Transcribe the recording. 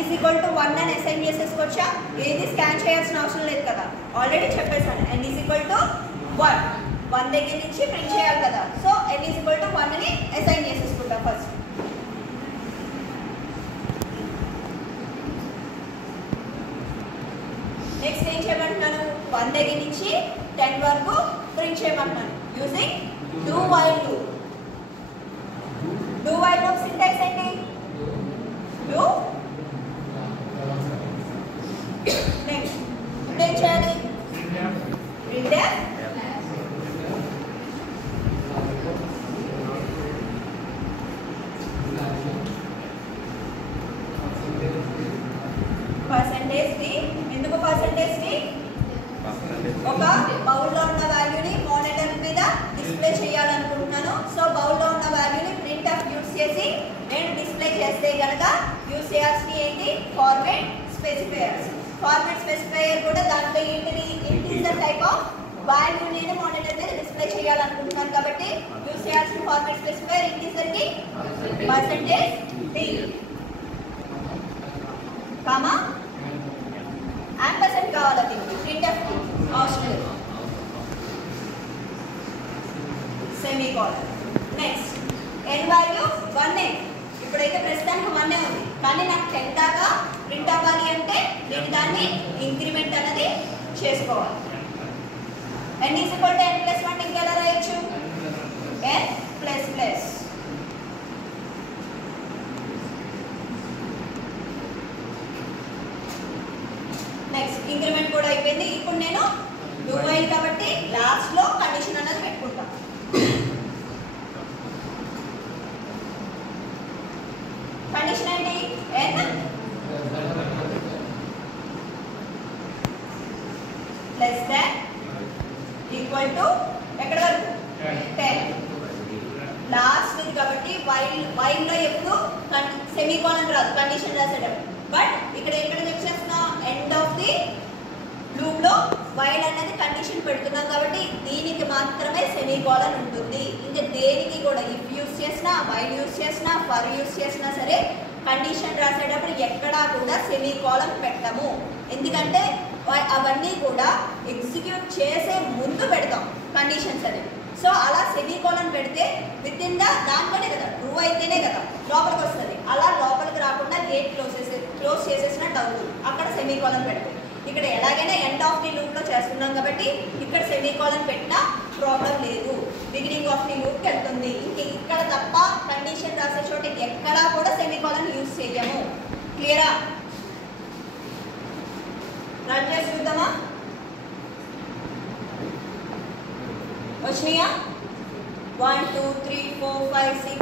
Is equal to 1 అని assign చేసేసుకోవచ్చా? ఏది scan చేయాల్సిన అవసరం లేదు కదా, ఆల్రెడీ చెప్పేసాను. n ఈజ్ ఈక్వల్ టు 1 దగ్గర నుంచి ప్రింట్ చేయాలి కదా. So n is equal to 1 అని అసైన్ చేసేసుకుంటాం ఫస్ట్. నెక్స్ట్ ఏం చేయమంటున్నాను? 1 దగ్గర నుంచి 10 వరకు ప్రింట్ చేయమంటున్నాను using do while loop. Do while loop syntax ఏంటి? డూ నెక్స్ట్ ఇప్పుడు ఏం చేయాలి? printf percentage d. ఎందుకు పర్సెంటేజ్ డి? ఒక బౌల్లో ఉన్న వాల్యూని మానిటర్ మీద డిస్ప్లే చేయాలనుకుంటున్నాను. సో బౌల్లో ఉన్న వాల్యూని printf యూస్ చేసి నేను డిస్ప్లే చేస్తే కనుక యూస్ చేయాల్సి ఏంటి? Format specifiers. ఫార్మాట్ స్పెసిఫైయర్ కూడా దాంట్లో ఏంటిది? ఇంటీజర్ టైప్ ఆఫ్ వాల్యూ నేను మానిటర్ మీద డిస్ప్లే చేయాలనుకుంటున్నాను కాబట్టి యూస్ చేయాల్సిన ఫార్మాట్ స్పెసిఫైయర్ ఇంటీజర్ కి పర్సెంటేజ్ డి కామా యాంపర్సెంట్ కావాలి. దీనికి printf అవసరం లేదు. సెమీకోలన్. నెక్స్ట్ n వాల్యూ 1 ఇప్పుడైతే ప్రస్తుతానికి 1 ఉంది, కానీ నాకు 10 దాకా ప్రింట్ అవ్వాలి అంటే నేను దాన్ని ఇంక్రిమెంట్ అనేది చేసుకోవాలి. n is equal to n plus 1 ఇంకెలా రాయొచ్చు? n plus plus next increment కూడా అయిపోయింది. ఇప్పుడు నేను డూ వైల్ కాబట్టి లాస్ట్ లో కండిషన్ అనేది పెట్టుకుంటాను. కండిషన్ ఏంటి? n less than equal to ఎక్కడ వరకు? 10. లాస్ట్ ఇది కాబట్టి వైల్ లో ఎప్పుడు సెమీకోలన్ రాదు కండిషన్ రాసేటప్పుడు. బట్ ఇక్కడ ఎక్కడ చెక్ చేస్తున్నాం? ఎండ్ ఆఫ్ ది లూప్ లో వైల్ అనేది కండిషన్ పెడుతున్నాం కాబట్టి దీనికి మాత్రమే సెమీకోలన్ ఉంటుంది. ఇంకా దేనికి కూడా ఇఫ్ యూస్ చేసినా, వైల్ యూస్ చేసినా, ఫర్ యూస్ చేసినా సరే కండిషన్ రాసేటప్పుడు ఎక్కడా కూడా సెమీకోలన్ పెట్టము. ఎందుకంటే అవన్నీ కూడా ఎగ్జిక్యూట్ చేసే ముందు పెడతాం కండిషన్స్ అనేవి. సో అలా సెమీకోలన్ పెడితే విత్ ఇన్ దాంట్లోనే కదా, ట్రూ అయితేనే కదా లోపలికి వస్తుంది. అలా లోపలికి రాకుండా గేట్ క్లోజ్ చేసేసినట్టు అవుతుంది అక్కడ సెమీకోలన్ పెడితే. ఇక్కడ ఎలాగైనా ఎండ్ ఆఫ్ ది లూప్ లో చేస్తున్నాం కాబట్టి ఇక్కడ సెమీకోలన్ పెట్టినా ప్రాబ్లం లేదు, బిగినింగ్ ఆఫ్ ది లూప్ వెళ్తుంది. ఇంక ఇక్కడ తప్ప కండిషన్ రాసే చోట ఎక్కడా కూడా సెమీకోలన్ యూజ్ చేయము. క్లియరా? రన్ చేసి చూద్దామా? వచ్చినాయా? 1 2 3 4 5 6